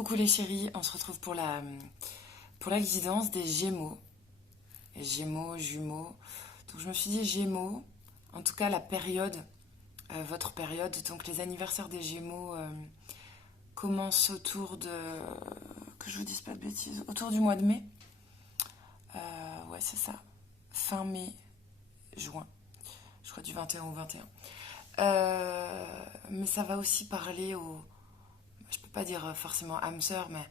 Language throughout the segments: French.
Coucou les chéris, on se retrouve pour la guidance des Gémeaux. Gémeaux, jumeaux. Donc je me suis dit Gémeaux, en tout cas la période, votre période, donc les anniversaires des Gémeaux commencent autour de, que je vous dise pas de bêtises, autour du mois de mai. Ouais, c'est ça. Fin mai, juin. Je crois du 21 au 21. Mais ça va aussi parler aux, je peux pas dire forcément âme sœur, mais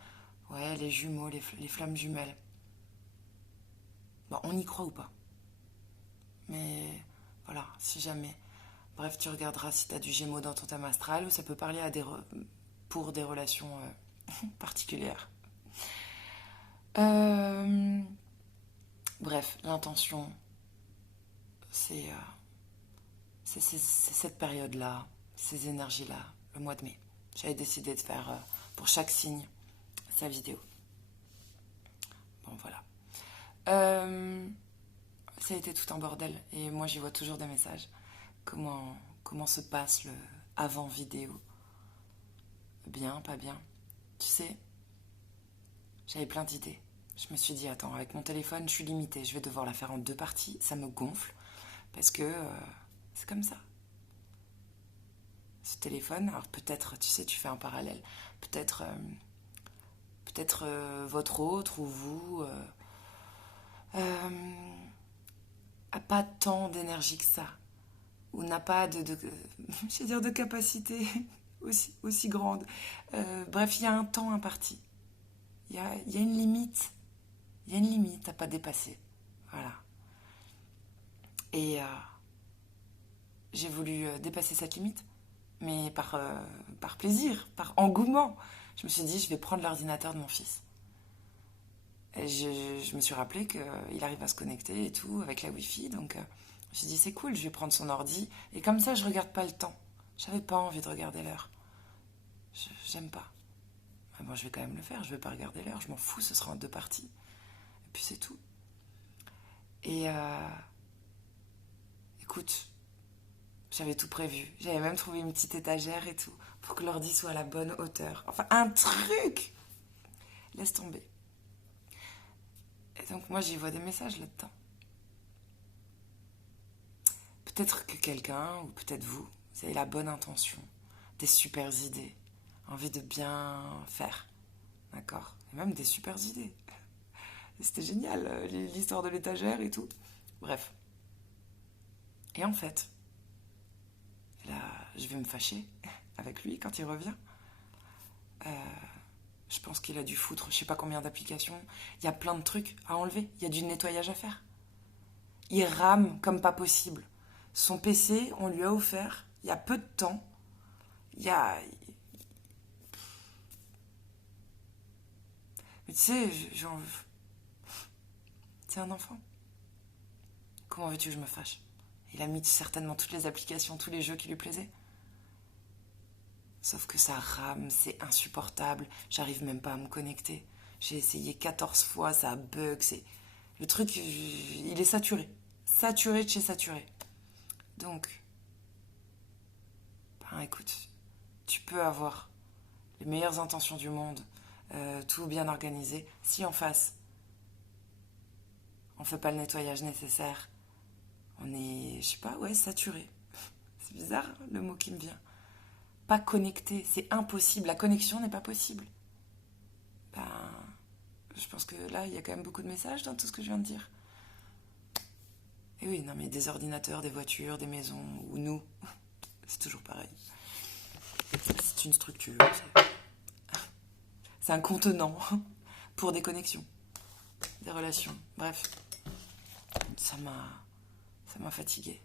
ouais, les jumeaux, les flammes jumelles. Bon, on y croit ou pas. Mais voilà, si jamais. Bref, tu regarderas si tu as du gémeaux dans ton thème astral, ou ça peut parler pour des relations particulières. Euh, Bref, l'intention, c'est c'est cette période-là, ces énergies-là, le mois de mai. J'avais décidé de faire pour chaque signe sa vidéo. Bon, voilà. Euh, Ça a été tout un bordel et moi j'y vois toujours des messages. Comment se passe le avant vidéo? Bien, pas bien. Tu sais, j'avais plein d'idées. Je me suis dit, attends, avec mon téléphone, je suis limitée. Je vais devoir la faire en deux parties. Ça me gonfle parce que c'est comme ça. Ce téléphone, alors peut-être, tu sais, tu fais un parallèle. Peut-être votre autre ou vous euh, a pas tant d'énergie que ça. Ou n'a pas je veux dire, de capacité aussi grande. Bref, il y a un temps imparti. Il y a une limite. Il y a une limite à pas dépasser. Voilà. Et j'ai voulu dépasser cette limite, mais par plaisir, par engouement. Je me suis dit, je vais prendre l'ordinateur de mon fils. Et je me suis rappelé qu'il arrive à se connecter et tout avec la Wi-Fi, donc je me suis dit, c'est cool, je vais prendre son ordi. Et comme ça, je regarde pas le temps. J'avais pas envie de regarder l'heure. J'aime pas. Mais bon, je vais quand même le faire, je vais pas regarder l'heure, je m'en fous, ce sera en deux parties. Et puis c'est tout. Et écoute, j'avais tout prévu. J'avais même trouvé une petite étagère et tout, pour que l'ordi soit à la bonne hauteur. Enfin, un truc. Laisse tomber. Et donc moi, j'y vois des messages là-dedans. Peut-être que quelqu'un, ou peut-être vous, vous avez la bonne intention, des super idées, envie de bien faire. D'accord? Et même des super idées. Et c'était génial, l'histoire de l'étagère et tout. Bref. Et en fait, là, je vais me fâcher avec lui quand il revient. Je pense qu'il a dû foutre je sais pas combien d'applications. Il y a plein de trucs à enlever. Il y a du nettoyage à faire. Il rame comme pas possible. Son PC, on lui a offert, il y a peu de temps. Il y a... Mais tu sais, c'est un enfant. Comment veux-tu que je me fâche? Il a mis certainement toutes les applications, tous les jeux qui lui plaisaient. Sauf que ça rame, c'est insupportable. J'arrive même pas à me connecter. J'ai essayé 14 fois, ça bug. Le truc, il est saturé. Saturé de chez saturé. Donc, ben écoute, tu peux avoir les meilleures intentions du monde, tout bien organisé. Si en face, on fait pas le nettoyage nécessaire, on est, je sais pas, ouais, saturé. C'est bizarre le mot qui me vient. Pas connecté, c'est impossible. La connexion n'est pas possible. Ben, je pense que là, il y a quand même beaucoup de messages dans tout ce que je viens de dire. Et oui, non mais des ordinateurs, des voitures, des maisons, ou nous, c'est toujours pareil. C'est une structure, c'est un contenant pour des connexions, des relations. Bref, ça m'a fatiguée.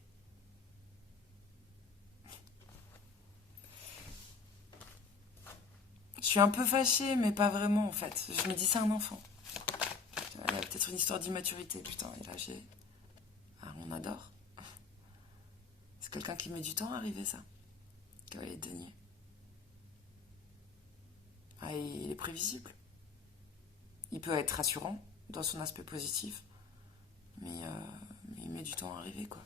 Je suis un peu fâchée, mais pas vraiment en fait. Je me dis c'est un enfant. Il y a peut-être une histoire d'immaturité, putain. Et là j'ai, ah, on adore. C'est quelqu'un qui met du temps à arriver ça. Cavalier de denier. Ah, il est prévisible. Il peut être rassurant dans son aspect positif, mais il met du temps à arriver quoi.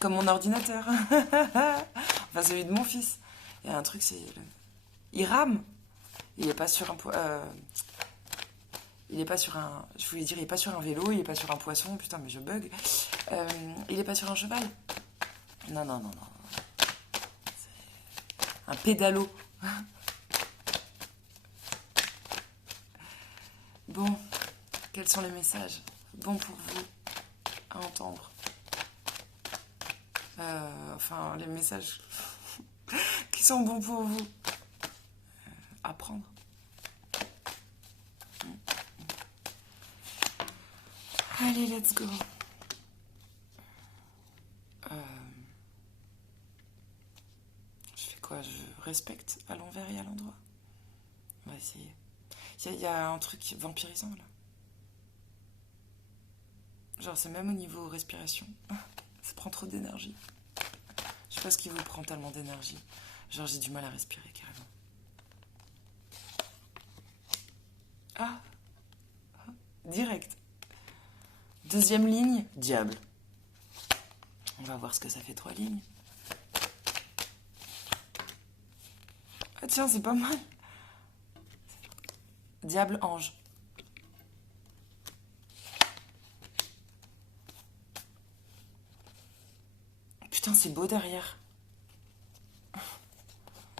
Comme mon ordinateur. Enfin celui de mon fils. Il y a un truc, il rame. Il est pas sur un... il est pas sur un... Je voulais dire, il est pas sur un vélo, il est pas sur un poisson. Putain, mais je bug. Il est pas sur un cheval. Non, non, non, non. Un pédalo. Bon, quels sont les messages bons pour vous à entendre? Enfin, les messages qui sont bons pour vous. Apprendre. Allez, let's go. Je fais quoi? Je respecte à l'envers et à l'endroit. On va essayer. Il y a un truc vampirisant là. Genre, c'est même au niveau respiration. Ça prend trop d'énergie. Je sais pas ce qui vous prend tellement d'énergie. Genre, j'ai du mal à respirer carrément. Ah, direct. Deuxième ligne, diable. On va voir ce que ça fait 3 lignes. Ah tiens, c'est pas mal. Diable, ange. Putain, c'est beau derrière.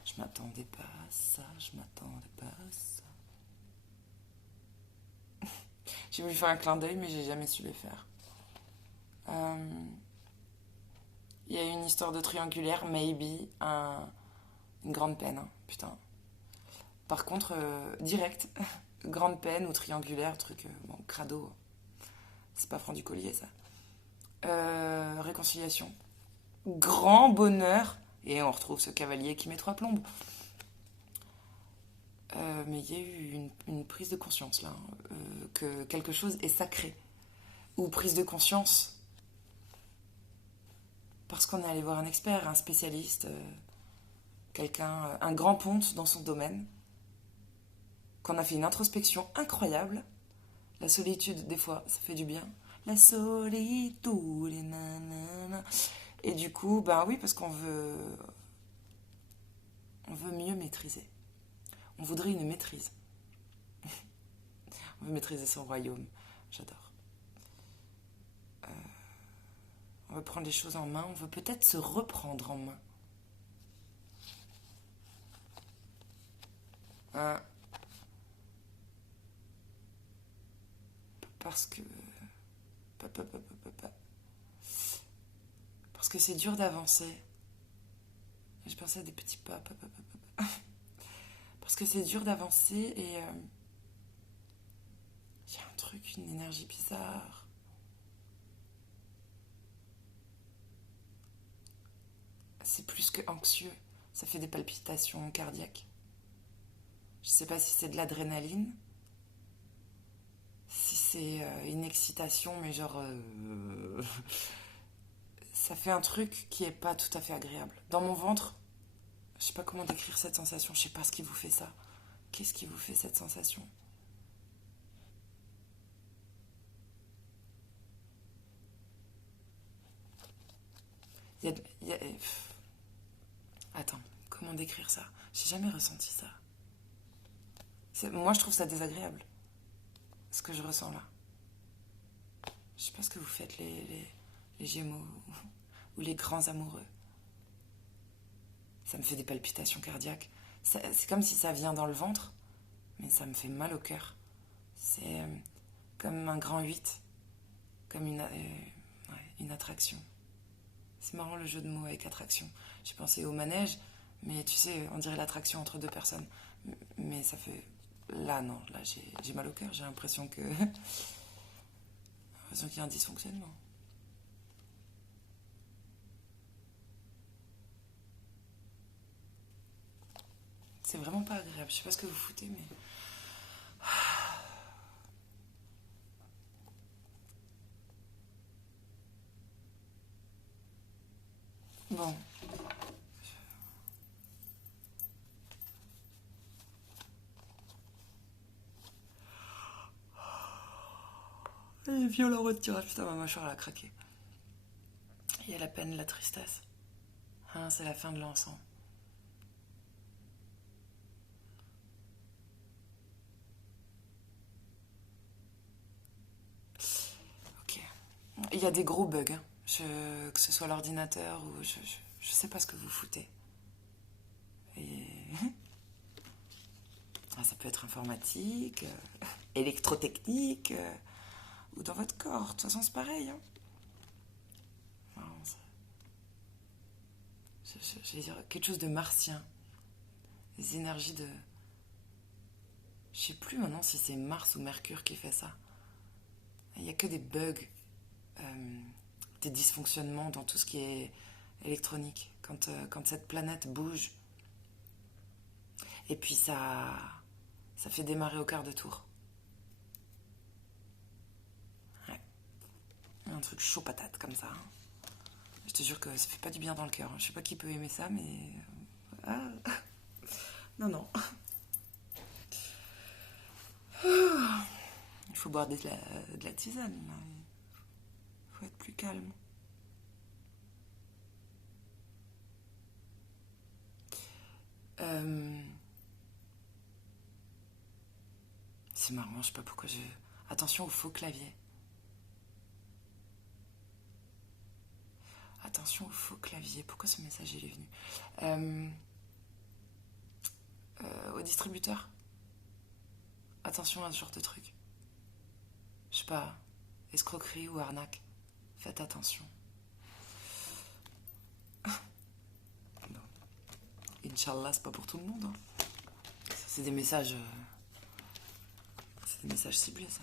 Je m'attendais pas à ça, je m'attendais pas à ça. J'ai voulu faire un clin d'œil, mais j'ai jamais su le faire. Il y a une histoire de triangulaire, maybe, une grande peine, hein, putain. Par contre, direct, grande peine ou triangulaire, truc, bon, crado, c'est pas franc du collier ça. Réconciliation. Grand bonheur, et on retrouve ce cavalier qui met 3 plombes. Mais il y a eu une prise de conscience là, que quelque chose est sacré. Ou prise de conscience parce qu'on est allé voir un expert, un spécialiste, quelqu'un, un grand ponte dans son domaine, qu'on a fait une introspection incroyable. La solitude, des fois, ça fait du bien. La solitude, et nanana. Et du coup, bah oui, parce qu'on veut mieux maîtriser. On voudrait une maîtrise. On veut maîtriser son royaume. J'adore. On veut prendre les choses en main. On veut peut-être se reprendre en main. Parce que... Parce que c'est dur d'avancer. Je pensais à des petits pas. Parce que c'est dur d'avancer et... il y a un truc, une énergie bizarre. C'est plus que anxieux. Ça fait des palpitations cardiaques. Je sais pas si c'est de l'adrénaline, si c'est une excitation, mais genre... ça fait un truc qui est pas tout à fait agréable. Dans mon ventre, je sais pas comment décrire cette sensation, je sais pas ce qui vous fait ça. Qu'est-ce qui vous fait cette sensation? Il y a... Attends, comment décrire ça? J'ai jamais ressenti ça. Moi, je trouve ça désagréable, ce que je ressens là. Je sais pas ce que vous faites, les gémeaux ou les grands amoureux. Ça me fait des palpitations cardiaques. C'est comme si ça vient dans le ventre, mais ça me fait mal au cœur. C'est comme un grand 8, comme une attraction. C'est marrant le jeu de mots avec attraction. J'ai pensé au manège, mais tu sais, on dirait l'attraction entre deux personnes. Mais ça fait... Là, non, là j'ai mal au cœur, j'ai l'impression que... j'ai l'impression qu'il y a un dysfonctionnement. C'est vraiment pas agréable, je sais pas ce que vous foutez, mais... Bon. Il est violent au tirage, putain, ma mâchoire elle a craqué. Il y a la peine, la tristesse. Hein, c'est la fin de l'encens. Il y a des gros bugs, hein. Que ce soit l'ordinateur ou... Je sais pas ce que vous foutez. Et... Ah, ça peut être informatique, électrotechnique, ou dans votre corps. De toute façon, c'est pareil. Hein. Non, je vais dire quelque chose de martien. Des énergies de... Je sais plus maintenant si c'est Mars ou Mercure qui fait ça. Il n'y a que des bugs, des dysfonctionnements dans tout ce qui est électronique. Quand cette planète bouge, et puis ça fait démarrer au quart de tour. Ouais. Un truc chaud patate comme ça. Hein. Je te jure que ça fait pas du bien dans le cœur. Je sais pas qui peut aimer ça, mais... Ah. Non, non. Il faut boire de la tisane. Là. Il faut être plus calme. C'est marrant, je sais pas pourquoi je... Attention au faux clavier. Attention au faux clavier. Pourquoi ce message il est venu au distributeur. Attention à ce genre de truc. Je sais pas, escroquerie ou arnaque. Faites attention. Bon. Inch'Allah, c'est pas pour tout le monde. Hein. Ça, c'est des messages... c'est des messages ciblés, ça.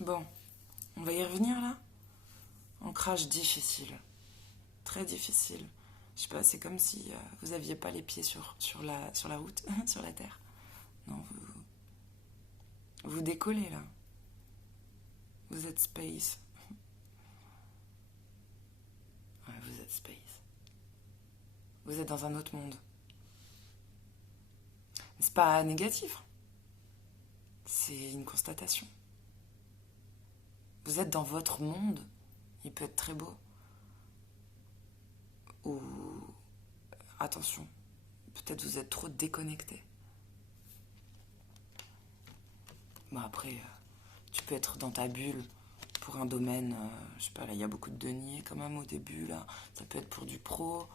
Bon, on va y revenir, là. Ancrage difficile. Très difficile. Je sais pas, c'est comme si vous aviez pas les pieds sur la route, sur la terre. Non, vous décollez, là. Vous êtes space. Ouais, vous êtes space. Vous êtes dans un autre monde. Mais c'est pas négatif. C'est une constatation. Vous êtes dans votre monde. Il peut être très beau. Ou... Attention. Peut-être vous êtes trop déconnecté. Bon, après, tu peux être dans ta bulle pour un domaine, je sais pas, là, il y a beaucoup de deniers quand même au début, là. Ça peut être pour du pro.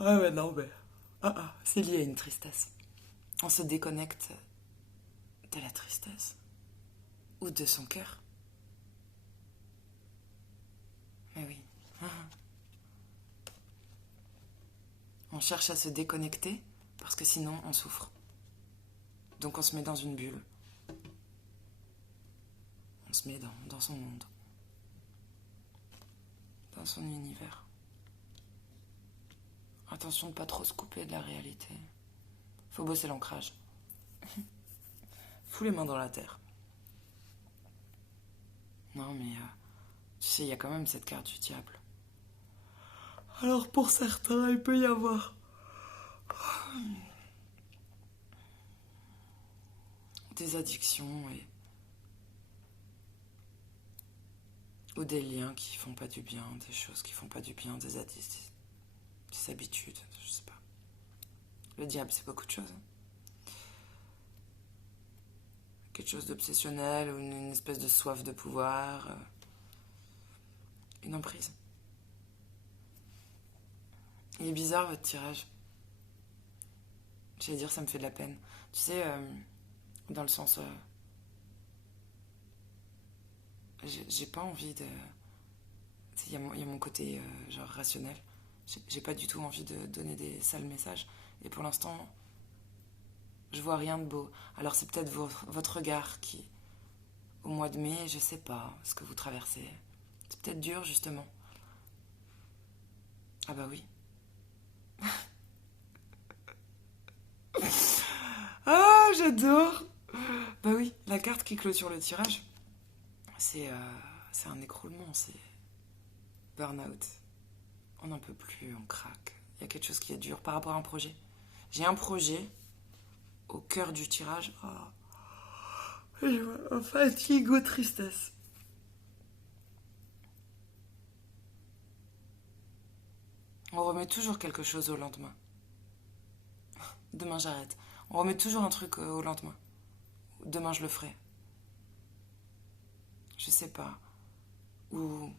Ah ouais, non, mais... c'est lié à une tristesse. On se déconnecte de la tristesse. Ou de son cœur. Mais oui. On cherche à se déconnecter parce que sinon on souffre. Donc on se met dans une bulle. On se met dans son monde. Dans son univers. Attention de ne pas trop se couper de la réalité. Faut bosser l'ancrage. Fous les mains dans la terre. Non mais tu sais, il y a quand même cette carte du diable. Alors pour certains, il peut y avoir des addictions ou des liens qui font pas du bien, des choses qui font pas du bien, des habitudes, je sais pas. Le diable, c'est beaucoup de choses. Quelque chose d'obsessionnel ou une espèce de soif de pouvoir, une emprise. Il est bizarre votre tirage. J'allais dire, ça me fait de la peine. Tu sais, dans le sens... j'ai pas envie de... Il y a mon côté genre rationnel. J'ai pas du tout envie de donner des sales messages. Et pour l'instant, je vois rien de beau. Alors c'est peut-être votre regard qui... Au mois de mai, je sais pas ce que vous traversez. C'est peut-être dur, justement. Ah bah oui. Ah, j'adore. Bah oui, la carte qui clôture le tirage, c'est un écroulement, c'est burn-out. On n'en peut plus, on craque. Il y a quelque chose qui est dur par rapport à un projet. J'ai un projet au cœur du tirage. Oh, fatigue ou tristesse. On remet toujours quelque chose au lendemain. Demain j'arrête. On remet toujours un truc au lendemain. Demain je le ferai. je sais pas. Ou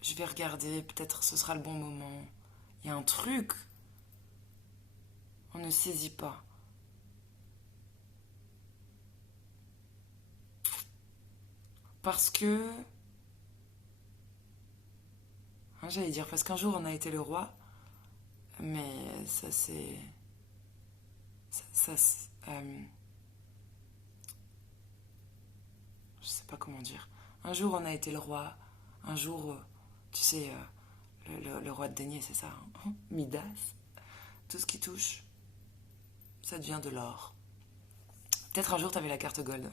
je vais regarder, peut-être ce sera le bon moment. Il y a un truc, on ne saisit pas. Parce que... j'allais dire, parce qu'un jour on a été le roi, mais ça c'est... je sais pas comment dire. Un jour on a été le roi, un jour, tu sais, le roi de denier, c'est ça, hein. Midas. Tout ce qui touche, ça devient de l'or. Peut-être un jour t'avais la carte gold.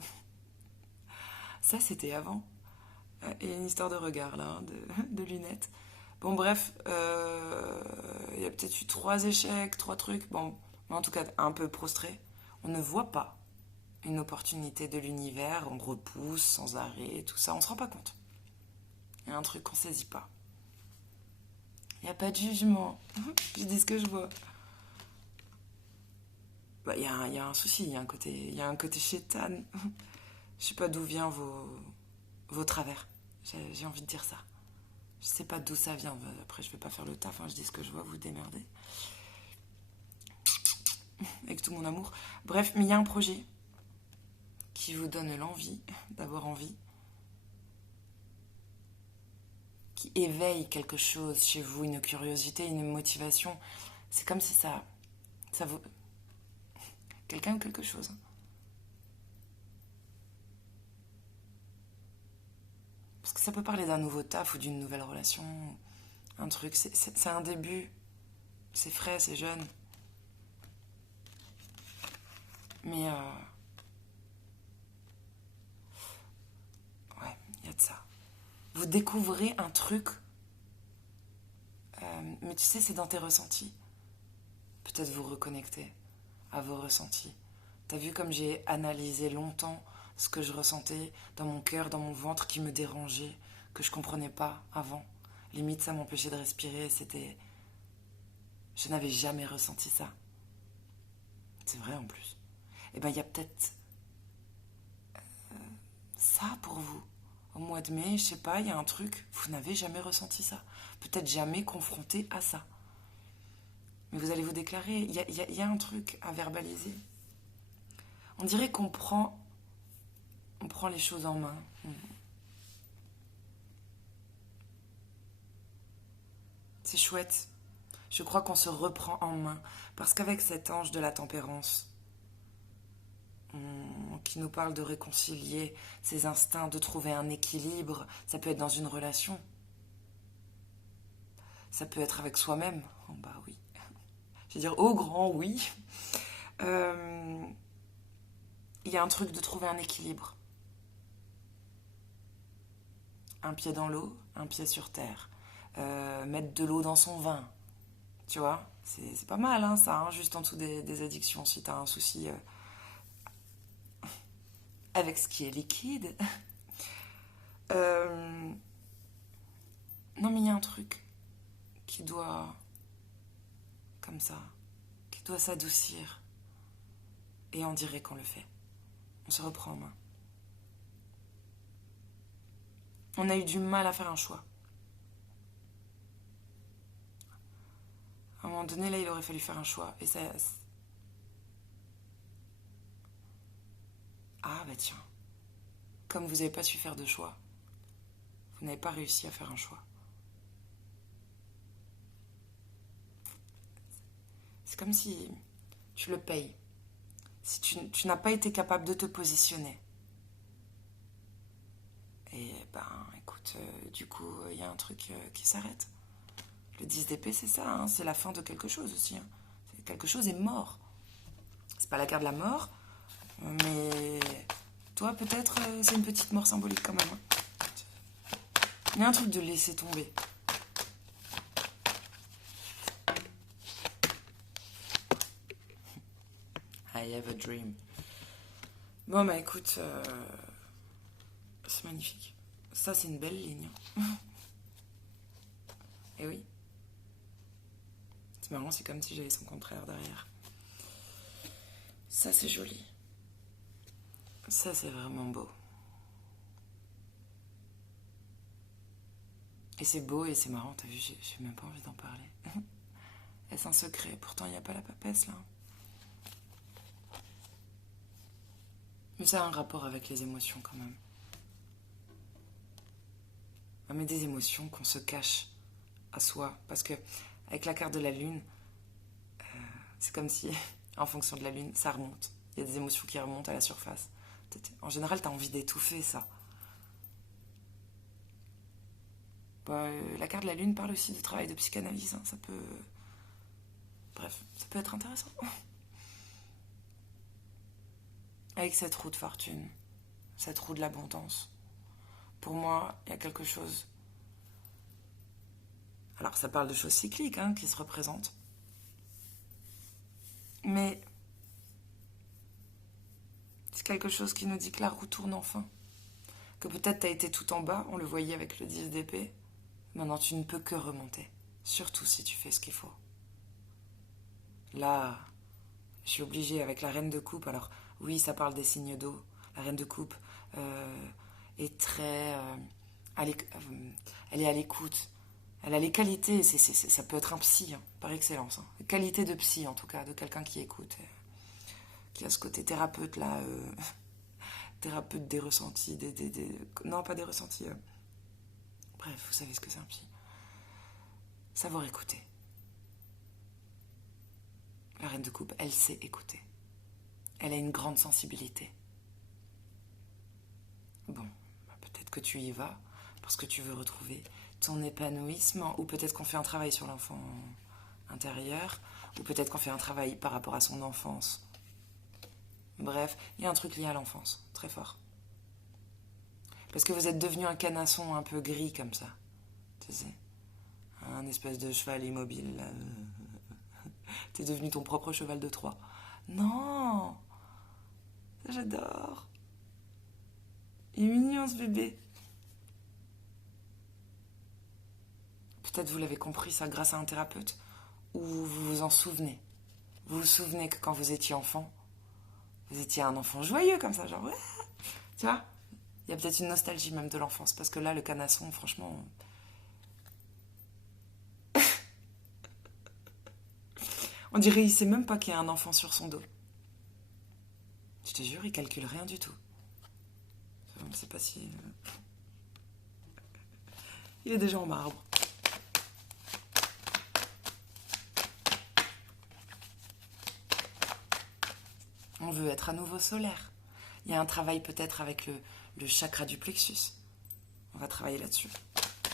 Ça c'était avant. Et une histoire de regard là, hein, de lunettes. Bon bref, il y a peut-être eu 3 échecs, 3 trucs. Bon, mais en tout cas un peu prostré. On ne voit pas une opportunité de l'univers, on repousse sans arrêt, tout ça, on se rend pas compte. Il y a un truc qu'on saisit pas. Il n'y a pas de jugement. Je dis ce que je vois. Bah, il y a un souci, il y a un côté chétane. Je sais pas d'où vient vos travers. J'ai envie de dire ça. Je sais pas d'où ça vient. Après, je vais pas faire le taf, hein, je dis ce que je vois, vous démerdez. Avec tout mon amour. Bref, mais il y a un projet qui vous donne l'envie, d'avoir envie, qui éveille quelque chose chez vous, une curiosité, une motivation. C'est comme si ça vous... Quelqu'un ou quelque chose. Parce que ça peut parler d'un nouveau taf ou d'une nouvelle relation, un truc. C'est un début. C'est frais, c'est jeune. Mais ouais, il y a de ça. Vous découvrez un truc, mais tu sais, c'est dans tes ressentis. Peut-être vous reconnecter à vos ressentis. T'as vu comme j'ai analysé longtemps ce que je ressentais dans mon cœur, dans mon ventre, qui me dérangeait, que je comprenais pas avant. Limite, ça m'empêchait de respirer. C'était... Je n'avais jamais ressenti ça. C'est vrai en plus. Eh ben, il y a peut-être ça pour vous. Au mois de mai, je sais pas, il y a un truc, vous n'avez jamais ressenti ça. Peut-être jamais confronté à ça. Mais vous allez vous déclarer, il y a un truc à verbaliser. On dirait on prend les choses en main. C'est chouette. Je crois qu'on se reprend en main. Parce qu'avec cet ange de la tempérance, qui nous parle de réconcilier ses instincts, de trouver un équilibre, ça peut être dans une relation. Ça peut être avec soi-même. Oh bah oui. Je veux dire, au grand oui. Il y a un truc de trouver un équilibre. Un pied dans l'eau, un pied sur terre. Mettre de l'eau dans son vin. Tu vois, c'est pas mal, hein, ça, hein, juste en dessous des addictions, si t'as un souci avec ce qui est liquide. Non, mais il y a un truc qui doit, comme ça, qui doit s'adoucir. Et on dirait qu'on le fait. On se reprend en main. On a eu du mal à faire un choix. À un moment donné, là, il aurait fallu faire un choix. Et ça... Ah, bah tiens. Comme vous n'avez pas su faire de choix, vous n'avez pas réussi à faire un choix. C'est comme si tu le payes. Si tu n'as pas été capable de te positionner. Et ben, écoute, du coup, il y a un truc qui s'arrête. Le 10 d'épée, c'est ça, hein, c'est la fin de quelque chose aussi. Hein. Quelque chose est mort. C'est pas la carte de la mort, mais toi, peut-être, c'est une petite mort symbolique quand même. Hein. Il y a un truc de laisser tomber. I have a dream. Bon, bah écoute, c'est magnifique. Ça, c'est une belle ligne. Et oui. C'est marrant, c'est comme si j'avais son contraire derrière. Ça, c'est joli. Ça, c'est vraiment beau. Et c'est beau et c'est marrant, t'as vu, j'ai même pas envie d'en parler. Est-ce un secret? Pourtant, il n'y a pas la papesse, là. Mais ça a un rapport avec les émotions, quand même. Ah, mais des émotions qu'on se cache à soi. Parce que, avec la carte de la lune, c'est comme si, en fonction de la lune, ça remonte. Il y a des émotions qui remontent à la surface. En général, t'as envie d'étouffer ça. Bah, la carte de la lune parle aussi de travail de psychanalyse. Hein. Ça peut... Bref, ça peut être intéressant. Avec cette roue de fortune, cette roue de l'abondance, pour moi, il y a quelque chose... Alors, ça parle de choses cycliques hein, qui se représentent. Mais c'est quelque chose qui nous dit que la roue tourne enfin. Que peut-être t'as été tout en bas, on le voyait avec le 10 d'épée. Maintenant, tu ne peux que remonter. Surtout si tu fais ce qu'il faut. Là, je suis obligée avec la reine de coupe. Alors, oui, ça parle des signes d'eau. La reine de coupe est très... elle est à l'écoute. Elle a les qualités, ça peut être un psy, hein, par excellence. Hein. Qualité de psy, en tout cas, de quelqu'un qui écoute. Qui a ce côté thérapeute, là. Thérapeute des ressentis. Non, pas des ressentis. Bref, vous savez ce que c'est un psy. Savoir écouter. La reine de coupe, elle sait écouter. Elle a une grande sensibilité. Bon, peut-être que tu y vas parce que tu veux retrouver ton épanouissement, ou peut-être qu'on fait un travail sur l'enfant intérieur, ou peut-être qu'on fait un travail par rapport à son enfance. Bref, il y a un truc lié à l'enfance, très fort. Parce que vous êtes devenu un canasson un peu gris comme ça, tu sais. Un espèce de cheval immobile, là. T'es devenu ton propre cheval de Troie. Non! J'adore! Il est mignon ce bébé. Peut-être vous l'avez compris ça grâce à un thérapeute, ou vous vous en souvenez. Vous vous souvenez que quand vous étiez enfant, vous étiez un enfant joyeux comme ça, genre ouais. Tu vois? Il y a peut-être une nostalgie même de l'enfance, parce que là, le canasson, franchement... On dirait il sait même pas qu'il y a un enfant sur son dos. Je te jure, il calcule rien du tout. Je ne sais pas si... Il est déjà en marbre. On veut être à nouveau solaire. Il y a un travail peut-être avec le chakra du plexus. On va travailler là-dessus.